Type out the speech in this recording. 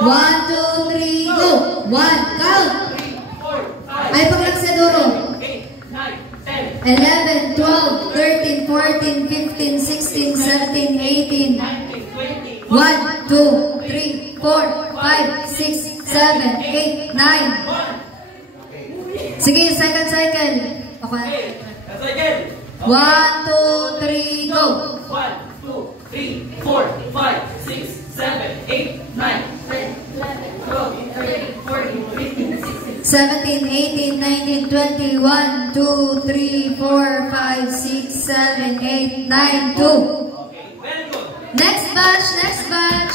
1, 2, 3, go! 1, count! Ay, paglaksaduro. 11, 12, 13, 14, 15, 16, 17, 18, 1, 2, 3, 4, 5, 6, 7, 8, 9. Sige, second cycle. Okay. 1, 2, 3, go! 1, 2, 3, 4, 5, 6, 7, 8, 9, 10, 11, 12, 13, 14, 15, 16, 17, 18, 19, 20, 1, 2, 3, 4, 5, 6, 7, 8, 9, 2. Okay, very good. Next batch, next batch.